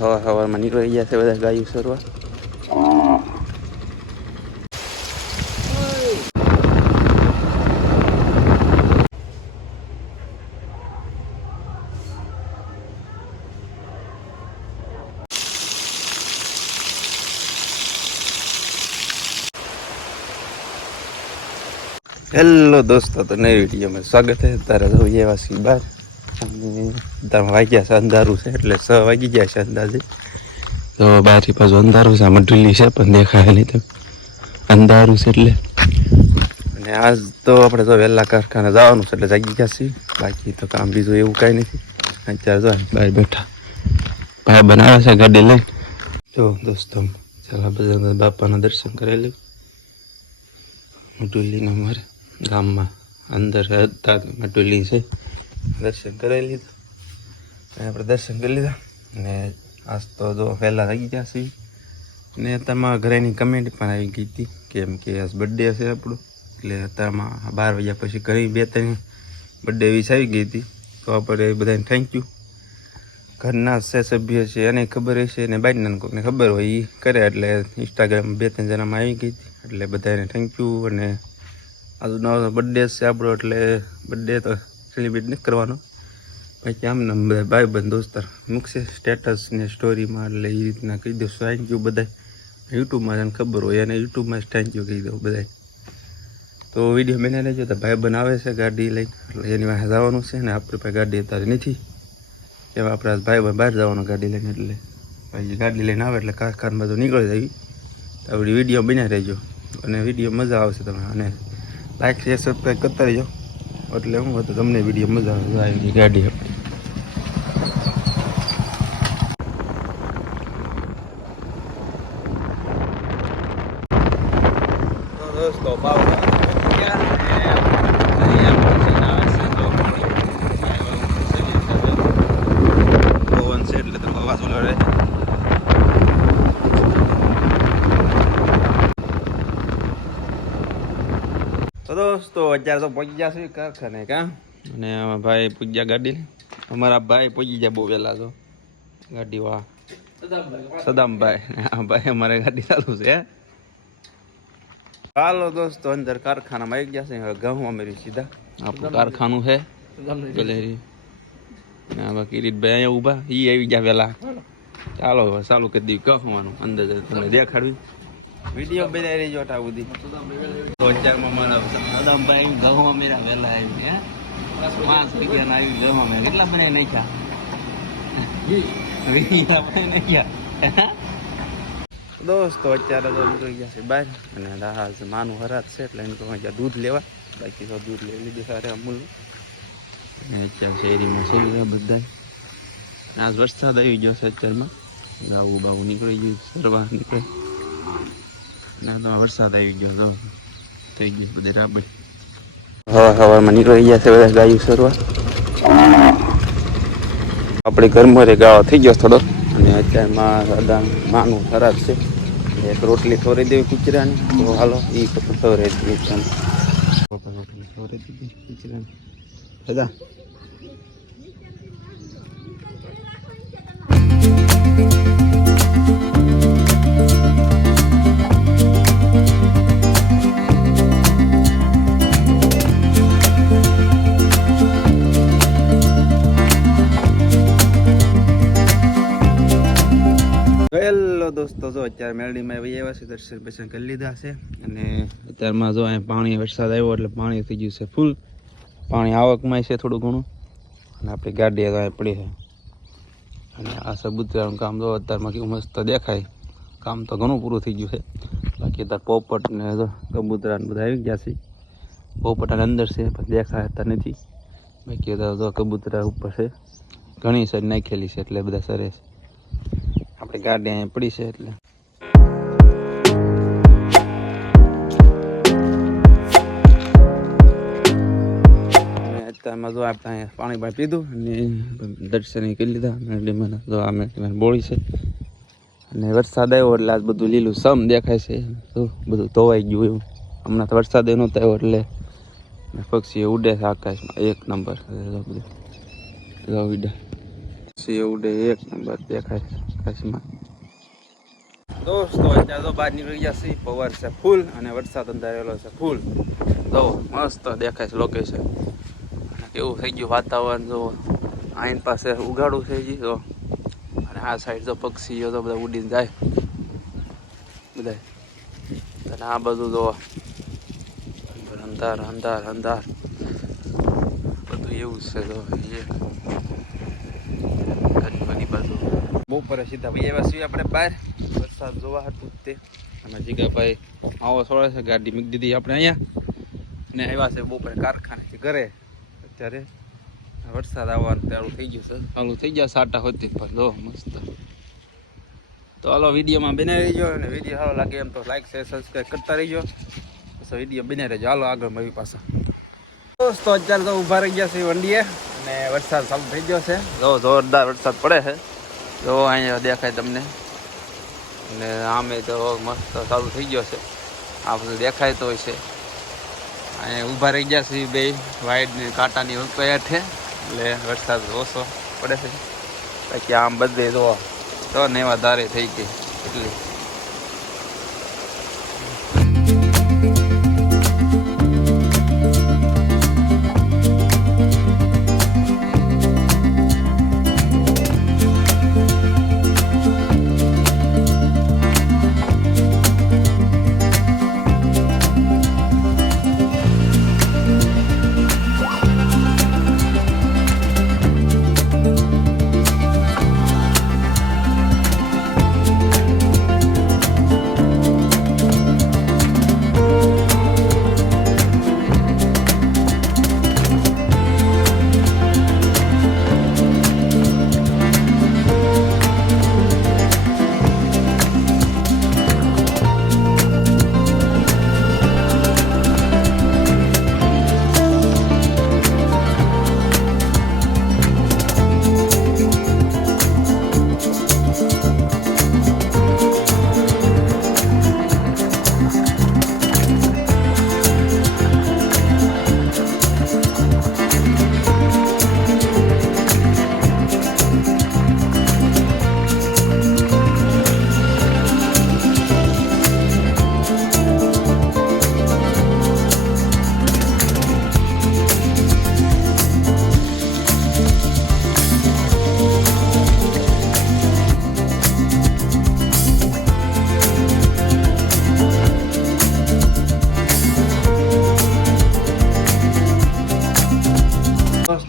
હવામાં નીકળી ગયા છે બધા ગાયું સરવા. હેલો દોસ્તો, તો નવી વિડીયોમાં સ્વાગત છે. તારે તો એવા સી બાર અને તમે વાગ્યા છે અંધારું છે એટલે 6 વાગી ગયા છે અંદાજે. તો બારી પાછું અંધારું છે, આમાં ઢીલી છે પણ દેખાય નહીં તો અંધારું છે એટલે. અને આજ તો આપણે તો વહેલા કારખાને જવાનું છે એટલે જાગી ગયા છીએ. બાકી તો કામ બીજું એવું કાંઈ નથી. અત્યારે જો બહાર બેઠા ભાઈ બનાવે છે ગાડી લઈને. જો દોસ્તો ચાલો બધા બાપાના દર્શન કરેલી મટુલીના મારે ગામમાં અંદર હતા મટુલી છે, દર્શન કરાવી લીધા. આપણે દર્શન કરી લીધા અને આજ તો જો વહેલા લાગી ગયા છીએ. ને તમારા ઘરેની કમેન્ટ પણ આવી ગઈ હતી કેમ કે આજ બર્થડે હશે આપણું, એટલે અત્યારમાં 12 વાગ્યા પછી ઘણી 2-3 બર્થડે વિશ આવી ગઈ હતી. તો આપણે બધાને થેન્ક યુ. ઘરના છે સભ્ય છે એને ખબર હશે ને બાજના કોઈને ખબર હોય એ કરે, એટલે ઇન્સ્ટાગ્રામ 2-3 જણામાં આવી ગઈ હતી એટલે બધાને થેન્ક યુ. અને આજનો બર્થડે છે આપણો એટલે બર્થડે તો સેલિબ્રેટ નથી કરવાનો, પછી આમને બધા ભાઈબંધ દોસ્તાર મૂકશે સ્ટેટસ ને સ્ટોરીમાં, એટલે એ રીતના કહી દઉં થેન્ક યુ બધા. યુટ્યુબમાં એને ખબર હોય એને યુટ્યુબમાં જ થેન્ક યુ કહી દઉં બધા. તો વિડીયો બને રહેજો. તો ભાઈબંધ આવે છે ગાડી લઈને એટલે એની પાસે જવાનું છે ને આપણી પાસે ગાડી અત્યારે નથી, એમાં આપણે ભાઈબંધ બહાર જવાનું ગાડી લઈને, એટલે પછી ગાડી લઈને આવે એટલે કારખાન બધું નીકળી જાય. આપણી વિડીયો બન્યા રહેજો અને વિડીયો મજા આવશે તમે, અને લાઈક શેર સબસ્ક્રાઈબ કરતા રહેજો એટલે હું હતું તમને વિડીયો મજા આવે. ગાડી આપણી દોસ્તો એટલે તો અવાજ ઓલરે તો દોસ્તો અત્યારે તો પહોંચી ગયા છે કારખાને કાં, અને ભાઈ પૂજ્યા ગાડી. અમારા ભાઈ પહોંચી ગયા બહુ વહેલા તો ગાડીવાળા સદામભાઈ. હા ભાઈ અમારે ગાડી ચાલુ છે. ચાલો દોસ્તો અંદર કારખાનામાં આવી ગયા છે. હવે ઘઉં અમેરી સીધા આપણું કારખાનું છે ગલેરી. બાકી કિરીટભાઈ અહીંયા ઊભા એ આવી ગયા વહેલા. ચાલો હવે ચાલુ કરી દઈએ કહવાનું અંદર તમને દેખાડવી. વિડીયો બનાવી રહી જોટા સુધી. તો અત્યારમાં મારા સદામભાઈ ઘઉં અમેરા વહેલા આવી ગયા. 5 રૂપિયાના આવી ઘઉં અમે કેટલા બનાવી નાખ્યા દોસ્તો. અત્યારે તો નીકળી ગયા છે બહાર અને આજ માનું હરાત છે એટલે એને કહું દૂધ લેવા. બાકી તો દૂધ લઈ લીધું સારે અમૂલનું. અત્યારે શેરીમાં છે બધા. આજ વરસાદ આવી ગયો છે અત્યારમાં, ગાવું બાવું નીકળી ગયું સરવા નીકળે ના તો વરસાદ આવી ગયો તો થઈ ગયું બધે રાબડ. હવામાં નીકળી ગયા છે બધા ગાયું સરવા. આપણે ઘરમાં રે ગાળો થઈ ગયો થોડો, અને અત્યારમાં દાદા માનું ખરાબ છે. એક રોટલી થોડી દેવી કૂચરાની, તો હાલો એ પછી થોડી રોટલી થોડી દીધી કૂચરાની દાદા. હેલો દોસ્તો, જો અત્યારે મેરડીમાં આવ્યા છે, દર્શન બર્શન કરી લીધા છે. અને અત્યારમાં જો અહીંયા પાણી વરસાદ આવ્યો એટલે પાણી થઈ ગયું છે ફૂલ. પાણી આવકમાં છે થોડું ઘણું, અને આપણી ગાડી અહીંયા પડી છે. અને આ સબૂતરાનું કામ જો અત્યારમાં કેવું મસ્ત દેખાય. કામ તો ઘણું પૂરું થઈ ગયું છે. બાકી અત્યારે પોપટ ને કબૂતરા ને બધા આવી ગયા છે. પોપટ અંદર છે પણ દેખાય અત્યારે નથી. બાકી અત્યારે જો કબૂતરા ઉપર છે, ઘણી સાઈડ નાખેલી છે એટલે બધા સરે છે. આપણી ગાડી અહીંયા પડી છે એટલે અત્યારમાં જો આપણે અહીંયા પાણી પાણી પીધું અને દર્શન કરી લીધા. મેરડીમાં જો આ મેરડીમાં બોળી છે અને વરસાદ આવ્યો એટલે આજ બધું લીલું સમ દેખાય છે. તો બધું ધોવાઈ ગયું એવું. હમણાં તો વરસાદ નહોતો આવ્યો એટલે પક્ષીઓ ઉડે છે આકાશમાં એક નંબર. બધું પક્ષીઓ ઉડે એક નંબર દેખાય. આકાશમાં. દોસ્તો અત્યારે તો બહાર નીકળી ગયા છે, પવન છે ફૂલ અને વરસાદ અંધારેલો છે ફૂલ. તો મસ્ત દેખાય છે લોકેશન. અને કેવું થઈ ગયું વાતાવરણ જો આઈન પાસે ઉગાડું થઈ ગયું તો. અને આ સાઈડ તો પક્ષીઓ તો બધા ઉડીને જાય બધા. અને આ બધું તો અંધાર અંધાર અંધાર બધું એવું છે તો ઘણી બધું. બપોરે સીધા ભાઈ એવા છીએ આપણે બહાર વરસાદ જોવા હતું તે. અને જીગાભાઈ આવો સોળે છે, ગાડી મૂકી દીધી આપણે અહીંયા અને આવ્યા છે બપોરે કારખાનેથી ઘરે. અત્યારે વરસાદ આવવાનું ચાલુ થઈ ગયું છે, ચાલુ થઈ ગયા સાટા હોતી પણ જો મસ્ત. તો હાલો વિડીયોમાં બનાવી રહીજો અને વિડીયો સારો લાગે એમ તો લાઈક શેર સબસ્ક્રાઈબ કરતા રહીજો. પછી વિડીયો બનાવી રહેજો. હાલો આગળ મારી પાસે. દોસ્તો અત્યારે તો ઊભા રહી ગયા છે વંડીએ અને વરસાદ ચાલુ થઈ ગયો છે. જો જોરદાર વરસાદ પડે છે, જો અહીંયા દેખાય તમને. અને આમે તો મસ્ત ચાલુ થઈ ગયો છે, આ બધું દેખાય તો હોય છે. અહીંયા ઊભા રહી ગયા છે બે વાઈડની કાંટાની હેઠે, એટલે વરસાદ ઓછો પડે છે. બાકી આમ બધે તો નેવા ધારે થઈ ગઈ એટલી.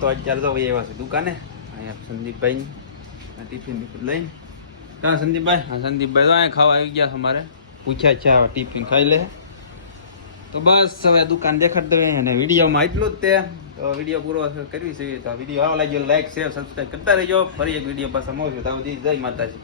તો અત્યારે તો ભાઈ એવા છે દુકાને. અહીંયા સંદીપભાઈ ટિફિન લઈને. ક્યાં સંદીપભાઈ? હા સંદીપભાઈ તો અહીંયા ખાવા આવી ગયા છે. અમારે પૂછ્યા છે ટિફિન ખાઈ લે. તો બસ હવે દુકાન દેખાડતો હોય અને વિડીયોમાં એટલું જ તે. તો વિડીયો પૂરો કરવી છે. તો વિડીયો આવો લાગ્યો લાઈક શેર સબસ્ક્રાઈબ કરતા રહેજો. ફરી એક વિડીયો પાછા મળશું. ત્યાં સુધી જય માતાજી.